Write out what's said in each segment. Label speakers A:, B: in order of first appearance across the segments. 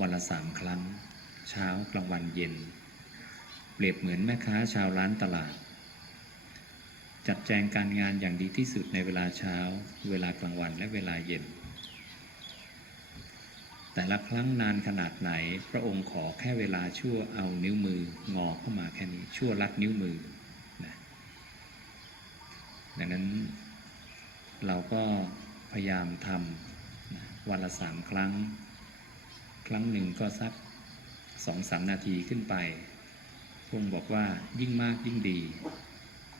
A: วันละสามครั้ง เช้ากลางวันเย็น เปรียบเหมือนแม่ค้าชาวร้านตลาด จัดแจงการงานอย่างดีที่สุดในเวลาเช้า เวลากลางวันและเวลาเย็น แต่ละครั้งนานขนาดไหน พระองค์ขอแค่เวลาชั่วเอานิ้วมืองอเข้ามาแค่นี้ชั่วลัดนิ้วมือนะดังนั้นเราก็พยายามทำนะวันละสามครั้ง ครั้งหนึ่งก็สักสองสามนาทีขึ้นไปพระองค์บอกว่ายิ่งมากยิ่งดี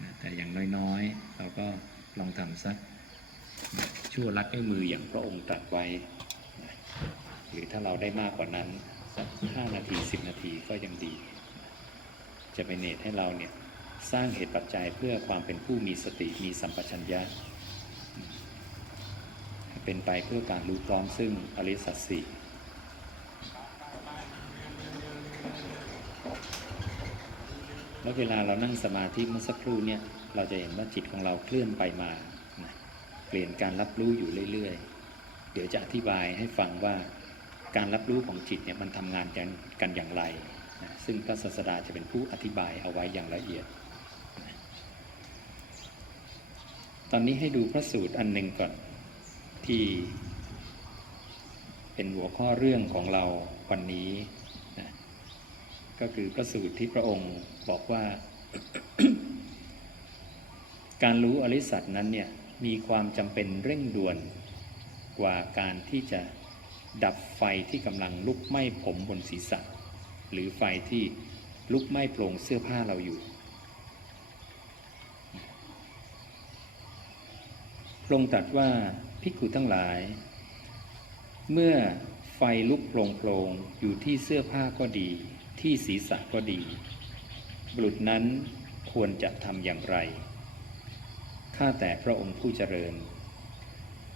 A: นะแต่อย่างน้อยๆ เราก็ลองทำสักชั่วลัดนิ้วมืออย่างพระองค์ตรัสไว้นะหรือถ้าเราได้มากกว่านั้น สักห้านาทีสิบนาทีก็ยังดี จะเป็นเนตให้เราเนี่ยสร้างเหตุปัจจัยเพื่อความเป็นผู้มีสติมีสัมปชัญญะ เป็นไปเพื่อการรู้พร้อมซึ่งอริสัจสี่ แล้วเวลาเรานั่งสมาธิเมื่อสักครู่เนี่ยเราจะเห็นว่าจิตของเราเคลื่อนไปมานะเปลี่ยนการรับรู้อยู่เรื่อยๆ เดี๋ยวจะอธิบายให้ฟังว่าการรับรู้ของจิตเนี่ยมันทำงานกันกันอย่างไรนะซึ่งพระศาสดาจะเป็นผู้อธิบายเอาไว้อย่างละเอียดนะตอนนี้ให้ดูพระสูตรอันหนึ่งก่อนที่เป็นหัวข้อเรื่องของเราวันนี้ ก็คือพระสูตรที่พระองค์บอกว่า การรู้อริสัตนั้นเนี่ยมีความจำเป็นเร่งด่วนกว่าการที่จะดับไฟที่กำลังลุกไหม้ผมบนศีรษะ หรือไฟที่ลุกไหม้โปร่งเสื้อผ้าเราอยู่พระองค์ตรัสว่าภิกขุทั้งหลาย เมื่อไฟลุกโปร่งโปรงอยู่ที่เสื้อผ้าก็ดี ที่ศีรษะก็ดี บุรุษนั้นควรจะทำอย่างไร ข้าแต่พระองค์ผู้เจริญ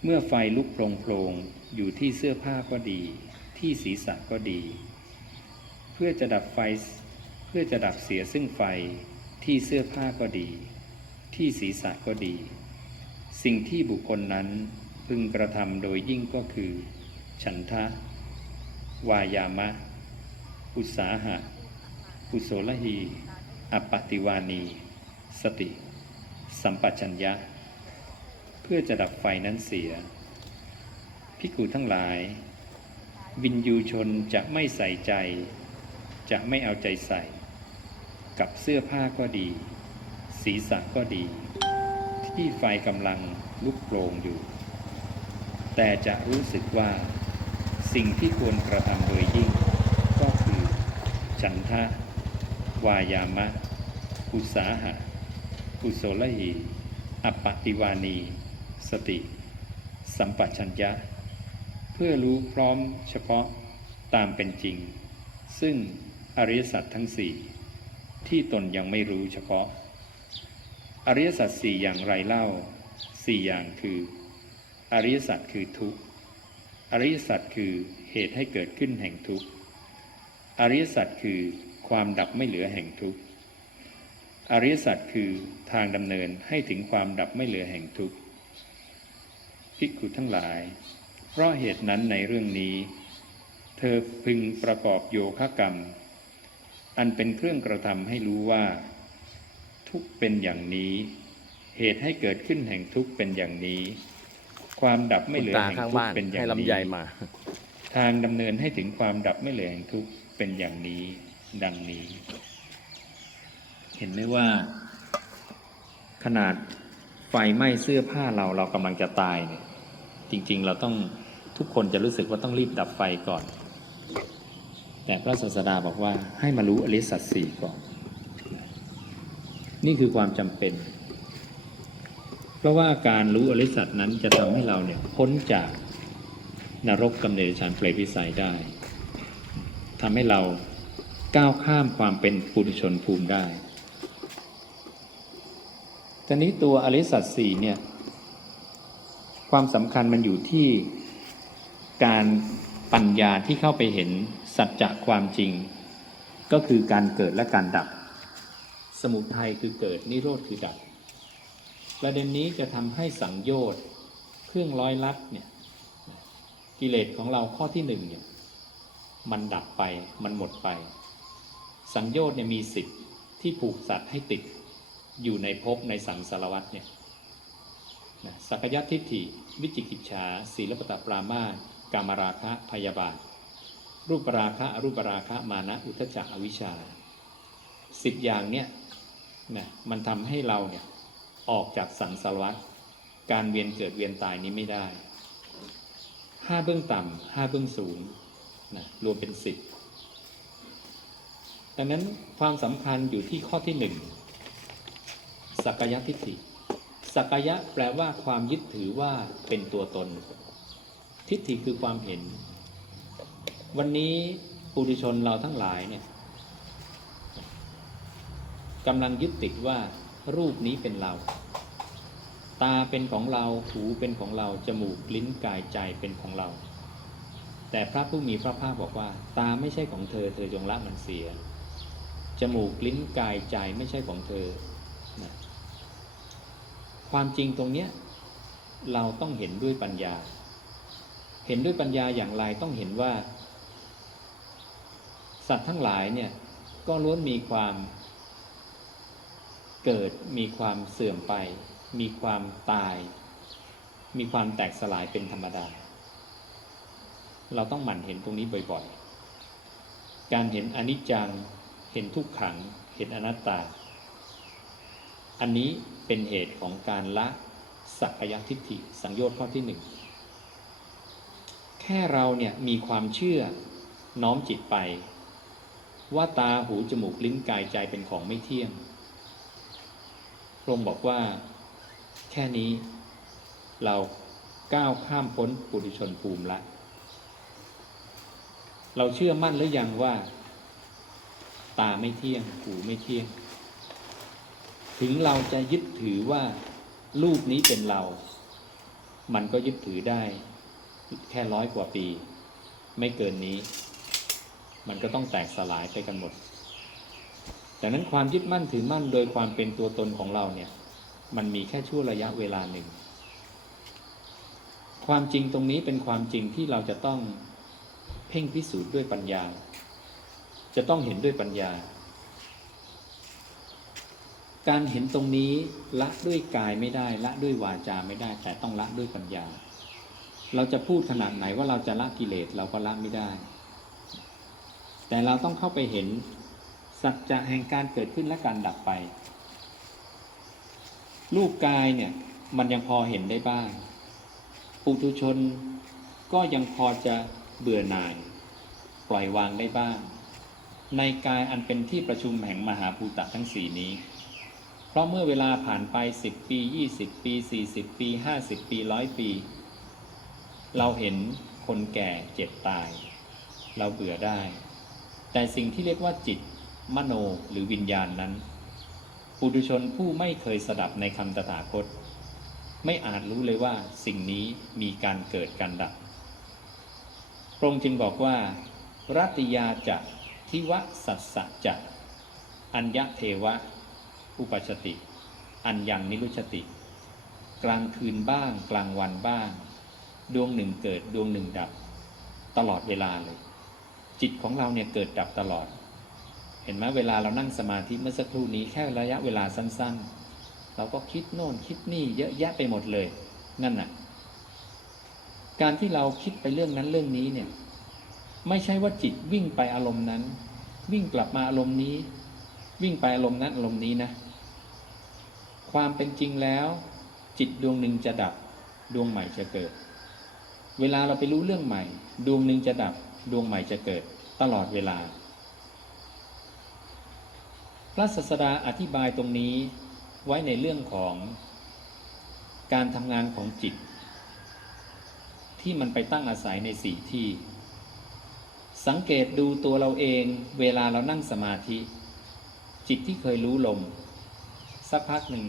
A: เมื่อไฟลุกโปร่งโปร่งอยู่ที่เสื้อผ้าก็ดี ที่ศีรษะก็ดี เพื่อจะดับไฟเพื่อจะดับเสียซึ่งไฟที่เสื้อผ้าก็ดี ที่ศีรษะก็ดี สิ่งที่บุคคลนั้นพึงกระทำโดยยิ่งก็คือ ฉันทะ วายามะ อุตสาหะอุโสลหีอปปติวานี สติ สัมปชัญญะ เพื่อจะดับไฟนั้นเสียพิกูทั้งหลาย วินยูชนจะไม่ใส่ใจ จะไม่เอาใจใส่ กับเสื้อผ้าก็ดี ศีรษะก็ดี ที่ไฟกำลังลุกโปรงอยู่ แต่จะรู้สึกว่า สิ่งที่ควรกระทำโดยยิ่ง ฉันทะ วายามะ อุสาหะ กุศลหีอปปติวานี สติ สัมปชัญญะ เพื่อรู้พร้อมเฉพาะตามเป็นจริง ซึ่งอริยสัจทั้งสี่ที่ตนยังไม่รู้เฉพาะ อริยสัจสี่อย่างไรเล่าสี่อย่างคือ อริยสัจคือทุกข์ อริยสัจคือเหตุให้เกิดขึ้นแห่งทุกข์ อริยสัจคือความดับไม่เหลือแห่งทุกข์อริยสัจคือทางดำเนินให้ถึงความดับไม่เหลือแห่งทุกข์ภิกขุทั้งหลาย เพราะเหตุนั้นในเรื่องนี้ เธอพึงประกอบโยคะกรรม อันเป็นเครื่องกระทำให้รู้ว่า ทุกข์เป็นอย่างนี้ เหตุให้เกิดขึ้นแห่งทุกข์เป็นอย่างนี้ ความดับไม่
B: คุณ
A: เหลือ
B: ตา
A: แห่ง
B: ข้าง
A: ทุก
B: บ้า
A: ข์
B: น
A: เป็นอย่า
B: ให้
A: ง
B: ลำ
A: นี้
B: ไยมา
A: ทางดำเนินให้ถึงความดับไม่เหลือแห่งทุกข์ เป็นอย่างนี้ดังนี้ เห็นไหมว่า ขนาดไฟไหม้เสื้อผ้าเราเรากำลังจะตายเนี่ยจริงๆ เราต้องทุกคนจะรู้สึกว่าต้องรีบดับไฟก่อน แต่พระศาสดาบอกว่าให้มารู้อริสัจสี่ก่อน นี่คือความจำเป็น เพราะว่าการรู้อริสัจนั้นจะทำให้เราเนี่ยพ้นจากนรกกำเนิดฌานเปรตวิสัยได้ ทำให้เราก้าวข้ามความเป็นปุถุชนภูมิได้ตอนนี้ตัวอริสัจสี่เนี่ย ความสำคัญมันอยู่ที่การปัญญาที่เข้าไปเห็นสัจจะความจริง ก็คือการเกิดและการดับ สมุทัยคือเกิดนิโรธคือดับ ประเด็นนี้จะทำให้สังโยชน์เครื่องร้อยลัดเนี่ยกิเลสของเราข้อที่หนึ่งเนี่ย มันดับไปมันหมดไป สังโยชน์เนี่ยมีสิทธิ์ที่ผูกสัตว์ให้ติดอยู่ในภพในสังสารวัฏเนี่ยนะสักยะทิฏฐิ วิจิกิจฉาศีลปตปรามาสกามราคะพยาบาท รูปราคะอรูปราคะมานะอุทจจะอวิชชาสิบอย่างเนี่ยนะมันทำให้เราเนี่ยออกจากสังสารวัฏการเวียนเกิดเวียนตายนี้ไม่ได้ห้าเบื้องต่ำห้าเบื้องสูง นะรวมเป็นสิบดังนั้นความสำคัญอยู่ที่ข้อที่หนึ่งสักยะทิฏฐิสักยะแปลว่าความยึดถือว่าเป็นตัวตน ทิฏฐิคือความเห็น วันนี้ปุถุชนเราทั้งหลายเนี่ยกำลังยึดติดว่ารูปนี้เป็นเรา ตาเป็นของเรา หูเป็นของเรา จมูก ลิ้น กาย ใจเป็นของเรา แต่พระผู้มีพระภาคบอกว่า ตาไม่ใช่ของเธอ เธอจงละมันเสีย จมูกลิ้นกายใจไม่ใช่ของเธอนะความจริงตรงเนี้ยเราต้องเห็นด้วยปัญญา เห็นด้วยปัญญาอย่างไรต้องเห็นว่า สัตว์ทั้งหลายเนี่ยก็ล้วนมีความเกิดมีความเสื่อมไป มีความตาย มีความแตกสลายเป็นธรรมดา เราต้องหมั่นเห็นตรงนี้บ่อยๆ การเห็นอนิจจัง เห็นทุกขัง เห็นอนัตตา อันนี้เป็นเหตุของการละสักยทิฏฐิสังโยชน์ข้อที่หนึ่ง แค่เราเนี่ยมีความเชื่อน้อมจิตไป ว่าตาหูจมูกลิ้นกายใจเป็นของไม่เที่ยงพระองค์บอกว่าแค่นี้เราก้าวข้ามพ้นปุถุชนภูมิละ เราเชื่อมั่นหรือยังว่า ตาไม่เที่ยง หูไม่เที่ยง ถึงเราจะยึดถือว่า รูปนี้เป็นเรา มันก็ยึดถือได้ แค่ร้อยกว่าปี ไม่เกินนี้ มันก็ต้องแตกสลายไปกันหมดดังนั้นความยึดมั่นถือมั่นโดยความเป็นตัวตนของเราเนี่ย มันมีแค่ชั่วระยะเวลาหนึ่ง ความจริงตรงนี้เป็นความจริงที่เราจะต้อง พ่งพิสูจน์ด้วยปัญญา จะต้องเห็นด้วยปัญญา การเห็นตรงนี้ละด้วยกายไม่ได้ละด้วยวาจาไม่ได้ แต่ต้องละด้วยปัญญา เราจะพูดขนาดไหนว่าเราจะละกิเลสเราก็ละไม่ได้ แต่เราต้องเข้าไปเห็นสัจจะแห่งการเกิดขึ้นและการดับไป รูปกายเนี่ยมันยังพอเห็นได้บ้าง ปุถุชนก็ยังพอจะ เบื่อหน่าย ปล่อยวางได้บ้าง ในกายอันเป็นที่ประชุมแห่งมหาภูตะทั้งสี่นี้ เพราะเมื่อเวลาผ่านไปสิบปียี่สิบปีสี่สิบปีห้าสิบปีร้อยปี เราเห็นคนแก่เจ็บตาย เราเบื่อได้ แต่สิ่งที่เรียกว่าจิต มโนหรือวิญญาณนั้น ปุถุชนผู้ไม่เคยสดับในคำตถาคต ไม่อาจรู้เลยว่าสิ่งนี้มีการเกิดการดับ พระองค์จึงบอกว่า รัติยาจะทิวะสัสสะจะ อัญญเทวะ อุปชติ อัญญังนิรุชติ กลางคืนบ้าง กลางวันบ้าง ดวงหนึ่งเกิดดวงหนึ่งดับ ตลอดเวลาเลย จิตของเราเนี่ยเกิดดับตลอด เห็นไหมเวลาเรานั่งสมาธิเมื่อสักครู่นี้แค่ระยะเวลาสั้น ๆ เราก็คิดโน่นคิดนี่เยอะแยะไปหมดเลย นั่นน่ะ การที่เราคิดไปเรื่องนั้นเรื่องนี้เนี่ย ไม่ใช่ว่าจิตวิ่งไปอารมณ์นั้น วิ่งกลับมาอารมณ์นี้ วิ่งไปอารมณ์นั้นอารมณ์นี้นะ ความเป็นจริงแล้ว จิตดวงหนึ่งจะดับ ดวงใหม่จะเกิด เวลาเราไปรู้เรื่องใหม่ ดวงหนึ่งจะดับ ดวงใหม่จะเกิด ตลอดเวลา พระศาสดาอธิบายตรงนี้ไว้ในเรื่องของการทำงานของจิต ที่มันไปตั้งอาศัยในสี่ที่ สังเกตดูตัวเราเองเวลาเรานั่งสมาธิ จิตที่เคยรู้ลม สักพักหนึ่ง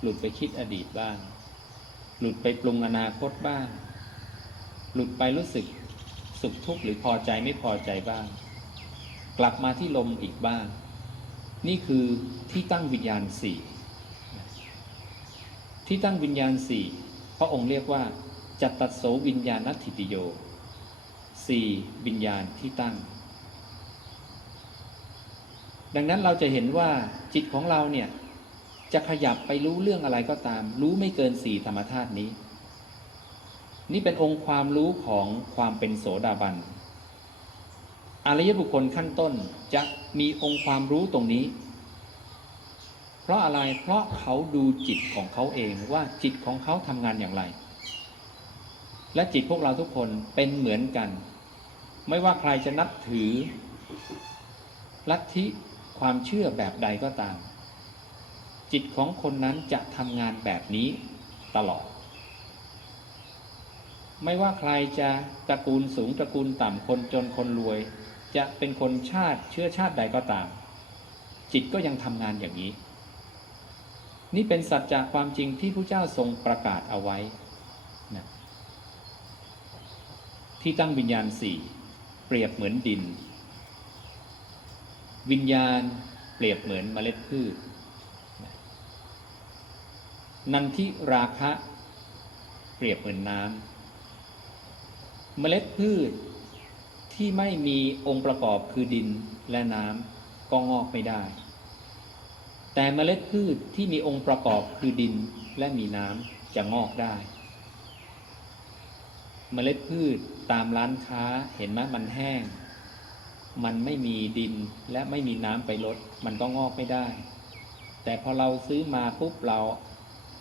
A: หลุดไปคิดอดีตบ้าง หลุดไปปรุงอนาคตบ้าง หลุดไปรู้สึกสุขทุกข์หรือพอใจไม่พอใจบ้าง กลับมาที่ลมอีกบ้าง นี่คือที่ตั้งวิญญาณสี่ที่ตั้งวิญญาณสี่พระองค์เรียกว่า จัตตโสวิญญาณทิติโย 4. วิญญาณที่ตั้ง ดังนั้นเราจะเห็นว่าจิตของเราเนี่ยจะขยับไปรู้เรื่องอะไรก็ตาม รู้ไม่เกินสี่ธรรมธาตุนี้ นี่เป็นองค์ความรู้ของความเป็นโสดาบันอริยบุคคลขั้นต้นจะมีองค์ความรู้ตรงนี้ เพราะอะไรเพราะเขาดูจิตของเขาเองว่าจิตของเขาทำงานอย่างไร และจิตพวกเราทุกคนเป็นเหมือนกัน ไม่ว่าใครจะนับถือ ลัทธิความเชื่อแบบใดก็ตาม จิตของคนนั้นจะทำงานแบบนี้ตลอด ไม่ว่าใครจะตระกูลสูงตระกูลต่ำคนจนคนรวย จะเป็นคนชาติเชื้อชาติใดก็ตาม จิตก็ยังทำงานอย่างนี้ นี่เป็นสัจจะความจริงที่พระเจ้าทรงประกาศเอาไว้นะ ที่ตั้งวิญญาณสี่เปรียบเหมือนดิน วิญญาณเปรียบเหมือนเมล็ดพืช นันทิราคะเปรียบเหมือนน้ำเมล็ดพืชที่ไม่มีองค์ประกอบคือดินและน้ำก็งอกไม่ได้ แต่เมล็ดพืชที่มีองค์ประกอบคือดินและมีน้ำจะงอกได้ เมล็ดพืช ตามร้านค้าเห็นไหมมันแห้ง มันไม่มีดินและไม่มีน้ำไปลด มันก็งอกไม่ได้ แต่พอเราซื้อมาปุ๊บเรา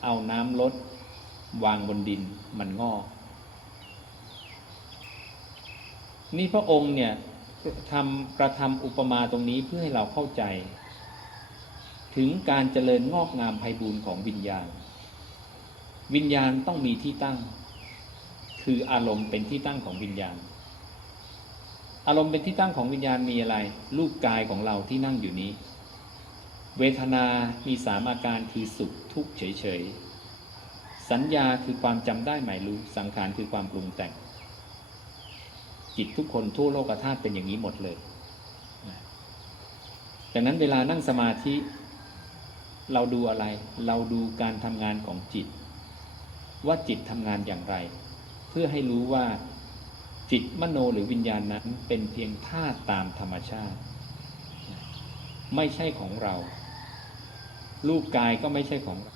A: เอาน้ำลด วางบนดินมันงอก นี่พระองค์เนี่ยทำกระทำอุปมาตรงนี้เพื่อให้เราเข้าใจ ถึงการเจริญงอกงามไพบูรณ์ของวิญญาณ วิญญาณต้องมีที่ตั้ง คืออารมณ์เป็นที่ตั้งของวิญญาณ อารมณ์เป็นที่ตั้งของวิญญาณมีอะไร รูปกายของเราที่นั่งอยู่นี้ เวทนา มีสามอาการคือสุขทุกข์เฉยๆ สัญญาคือความจำได้หมายรู้ สังขารคือความปรุงแต่ง จิตทุกคนทั่วโลกธาตุเป็นอย่างนี้หมดเลยดังนั้นเวลานั่งสมาธิเราดูอะไร เราดูการทำงานของจิต ว่าจิตทำงานอย่างไร เพื่อให้รู้ว่าจิตมโนหรือวิญญาณนั้นเป็นเพียงธาตุตามธรรมชาติ ไม่ใช่ของเรา รูปกายก็ไม่ใช่ของเรา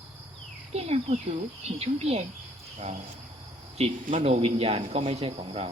A: จิตมโนวิญญาณก็ไม่ใช่ของเรา